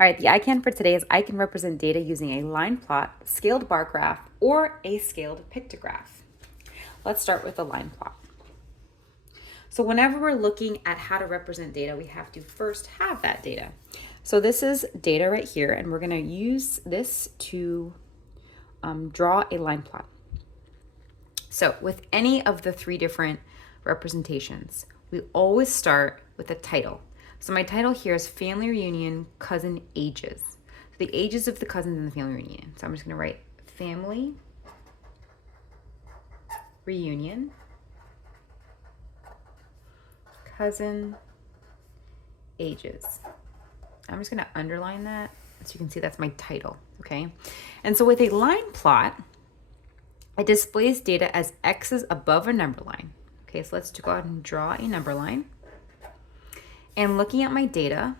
All right, the ICANN for today is I can represent data using a line plot, scaled bar graph, or a scaled pictograph. Let's start with a line plot. So whenever we're looking at how to represent data, we have to first have that data. So this is data right here, and we're going to use this to draw a line plot. So with any of the three different representations, we always start with a title. So my title here is Family Reunion Cousin Ages. So the ages of the cousins in the family reunion. So I'm just going to write Family Reunion Cousin Ages. I'm just going to underline that so you can see that's my title, okay? And so with a line plot, it displays data as X's above a number line. Okay, so let's go ahead and draw a number line. And looking at my data,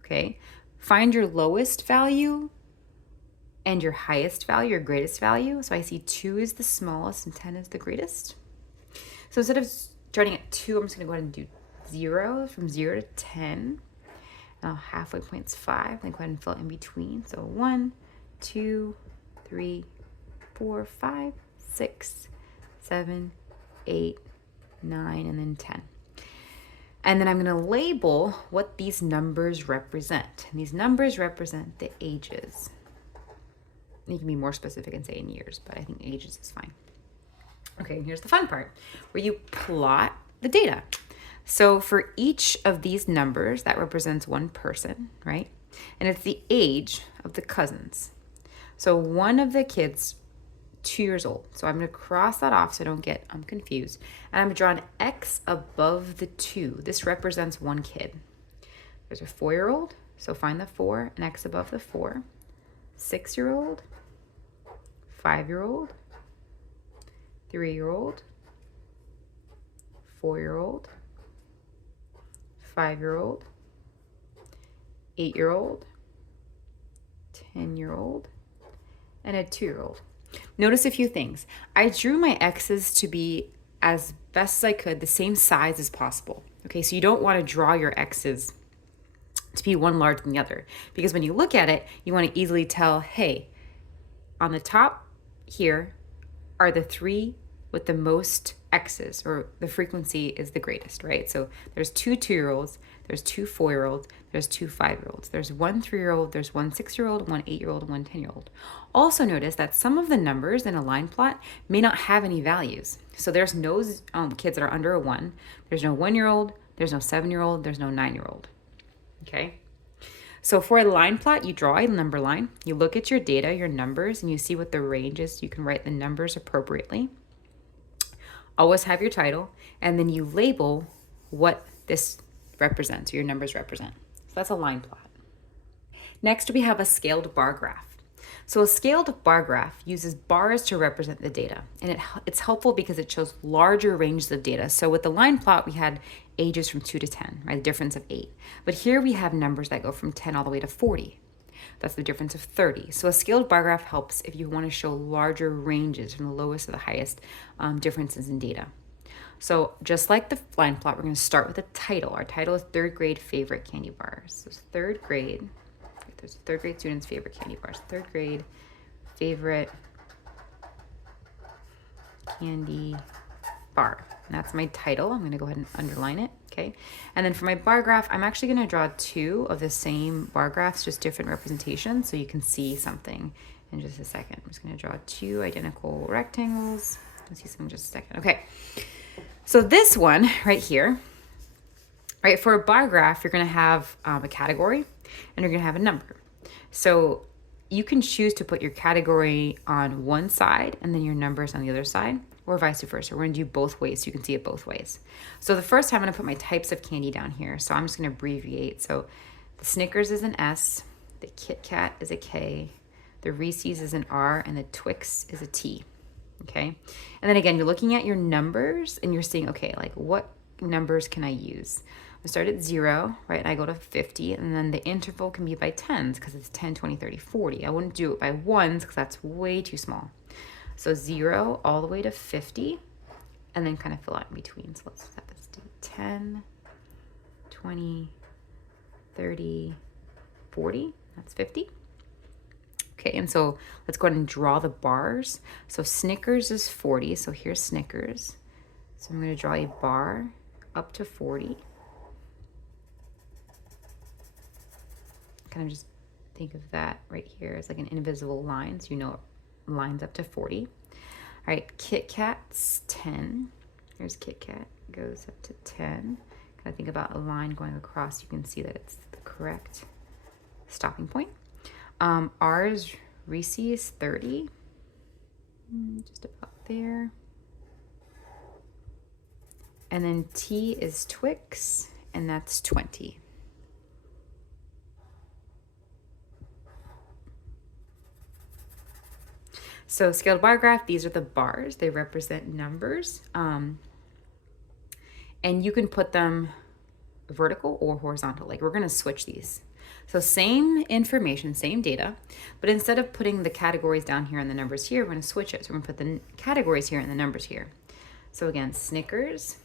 okay, find your lowest value and your highest value, your greatest value. So I see 2 is the smallest and 10 is the greatest. So instead of starting at 2, I'm just going to go ahead and do 0, from 0 to 10. Now halfway point's 5. I'm going to go ahead and fill it in between. So 1, 2, 3, 4, 5, 6, 7, 8, 9, and then 10. And then I'm going to label what these numbers represent. And these numbers represent the ages. You can be more specific and say in years, but I think ages is fine. Okay, here's the fun part, where you plot the data. So for each of these numbers, that represents one person, right? And it's the age of the cousins. So one of the kids, 2 years old. So I'm going to cross that off so I don't get confused. And I'm going to draw an X above the 2. This represents one kid. There's a 4-year-old. So find the 4, an X above the 4. 6-year-old, 5-year-old, 3-year-old, 4-year-old, 5-year-old, 8-year-old, 10-year-old, and a 2-year-old. Notice a few things. I drew my X's to be, as best as I could, the same size as possible. Okay, so you don't want to draw your X's to be one larger than the other, because when you look at it, you want to easily tell, hey, on the top here are the 3 with the most X's, or the frequency is the greatest, right? So there's 2 2-year-olds, there's 2 4-year-olds, there's 2 5-year-olds, there's 1 3-year-old, there's 1 6-year-old, 1 8-year-old, and 1 10-year-old. Also notice that some of the numbers in a line plot may not have any values. So there's no kids that are under a 1, there's no 1-year-old, there's no 7-year-old, there's no 9-year-old. Okay? So for a line plot, you draw a number line, you look at your data, your numbers, and you see what the range is. You can write the numbers appropriately. Always have your title, and then you label what this represents, or your numbers represent. So that's a line plot. Next, we have a scaled bar graph. So a scaled bar graph uses bars to represent the data, and it's helpful because it shows larger ranges of data. So with the line plot, we had ages from 2 to 10, right? The difference of 8. But here we have numbers that go from 10 all the way to 40. That's the difference of 30. So a scaled bar graph helps if you want to show larger ranges from the lowest to the highest differences in data. So just like the line plot, we're going to start with a title. Our title is 3rd grade favorite candy bars. So it's 3rd grade. There's 3rd grade students' favorite candy bars. 3rd grade favorite candy bar. And that's my title. I'm going to go ahead and underline it. Okay. And then for my bar graph, I'm actually going to draw 2 of the same bar graphs, just different representations, so you can see something in just a second. I'm just going to draw 2 identical rectangles. You'll see something in just a second. Okay. So this one right here, right, for a bar graph, you're going to have a category and you're going to have a number. So you can choose to put your category on one side and then your numbers on the other side, or vice versa. We're going to do both ways so you can see it both ways. So the first time I'm going to put my types of candy down here. So I'm just going to abbreviate. So the Snickers is an S, the Kit Kat is a K, the Reese's is an R, and the Twix is a T. Okay. And then again, you're looking at your numbers and you're seeing, okay, like what numbers can I use? I start at 0, right? And I go to 50, and then the interval can be by 10s because it's 10, 20, 30, 40. I wouldn't do it by 1s because that's way too small. So 0 all the way to 50, and then kind of fill out in between. So let's set this to 10, 20, 30, 40, that's 50. Okay, and so let's go ahead and draw the bars. So Snickers is 40, so here's Snickers. So I'm going to draw a bar up to 40. Kind of just think of that right here as like an invisible line, so you know it lines up to 40. All right, Kit Kat's 10. Here's Kit Kat, goes up to 10. Kind of think about a line going across. You can see that it's the correct stopping point. R's, Reese's, 30. Just about there. And then T is Twix, and that's 20. So scaled bar graph, these are the bars. They represent numbers. And you can put them vertical or horizontal. Like we're going to switch these. So same information, same data, but instead of putting the categories down here and the numbers here, we're going to switch it. So we're going to put the categories here and the numbers here. So again, Snickers,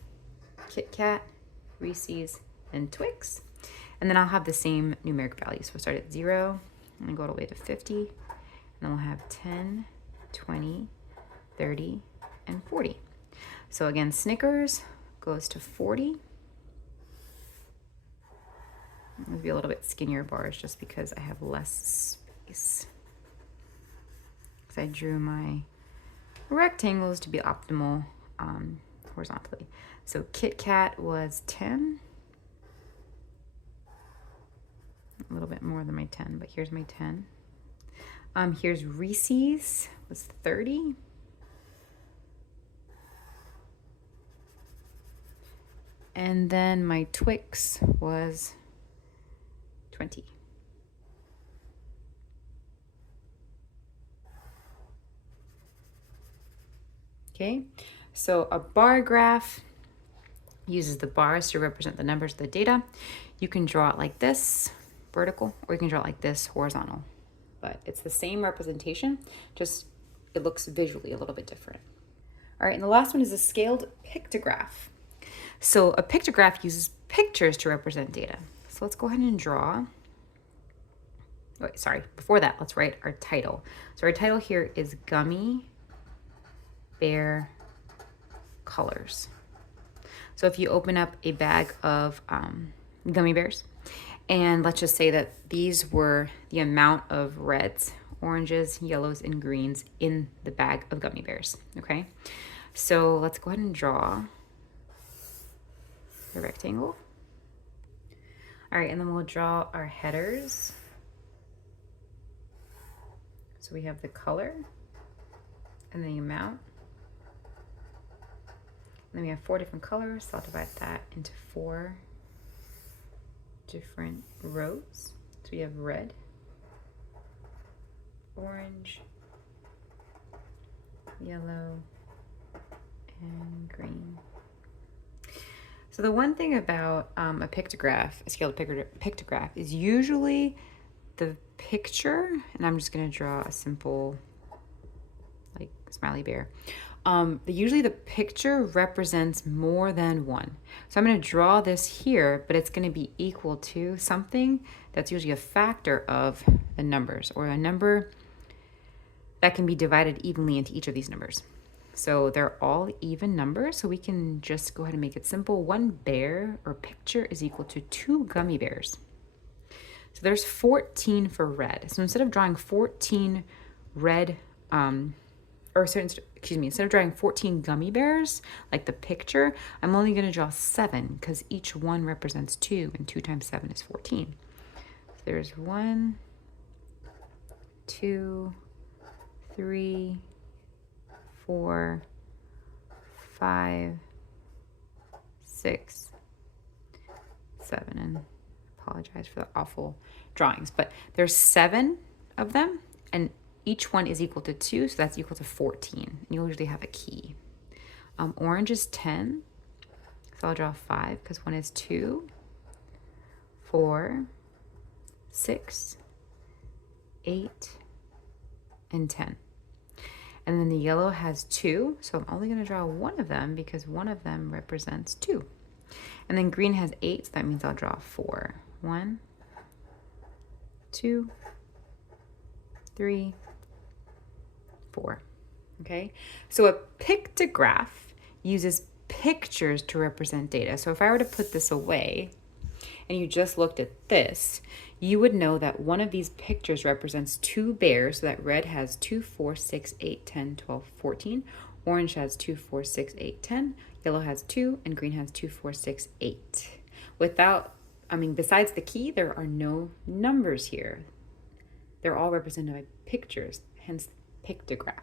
Kit Kat, Reese's, and Twix. And then I'll have the same numeric values. So we'll start at 0 and then go all the way to 50. And then we'll have 10, 20, 30, and 40. So again, Snickers goes to 40. It'll be a little bit skinnier bars just because I have less space. Because I drew my rectangles to be optimal horizontally. So Kit Kat was 10. A little bit more than my 10, but here's my 10. Here's Reese's was 30. And then my Twix was 20. Okay, so a bar graph uses the bars to represent the numbers of the data. You can draw it like this, vertical, or you can draw it like this, horizontal. But it's the same representation, just it looks visually a little bit different. All right, and the last one is a scaled pictograph. So a pictograph uses pictures to represent data. So let's go ahead and draw. Wait, sorry, before that, let's write our title. So our title here is Gummy Bear Colors. So if you open up a bag of gummy bears, and let's just say that these were the amount of reds, oranges, yellows, and greens in the bag of gummy bears, okay? So let's go ahead and draw the rectangle. All right, and then we'll draw our headers. So we have the color and the amount. And then we have 4 different colors, so I'll divide that into 4 different rows. So we have red, orange, yellow, and green. So the one thing about a pictograph, a scaled pictograph, is usually the picture, and I'm just going to draw a simple like smiley bear. Usually the picture represents more than one. So I'm going to draw this here, but it's going to be equal to something that's usually a factor of the numbers, or a number that can be divided evenly into each of these numbers. So they're all even numbers, so we can just go ahead and make it simple. One bear or picture is equal to 2 gummy bears. So there's 14 for red. So instead of drawing 14 red, instead of drawing 14 gummy bears, like the picture, I'm only going to draw 7 because each one represents 2, and 2 times 7 is 14. So there's 1, 2, 3, 4, 5, 6, 7, and apologize for the awful drawings, but there's 7 of them, and each one is equal to 2, so that's equal to 14. And you'll usually have a key. Orange is 10, so I'll draw 5 because 1 is 2, 4, 6, 8, and 10. And then the yellow has 2, so I'm only going to draw 1 of them because 1 of them represents 2. And then green has 8, so that means I'll draw 4. 1, 2, 3, 4. Okay, so a pictograph uses pictures to represent data. So if I were to put this away and you just looked at this, you would know that one of these pictures represents 2 bears. So that red has 2, 4, 6, 8, 10, 12, 14. Orange has 2, 4, 6, 8, 10. Yellow has 2, and green has 2, 4, 6, 8. Besides the key, there are no numbers here. They're all represented by pictures, hence pictograph.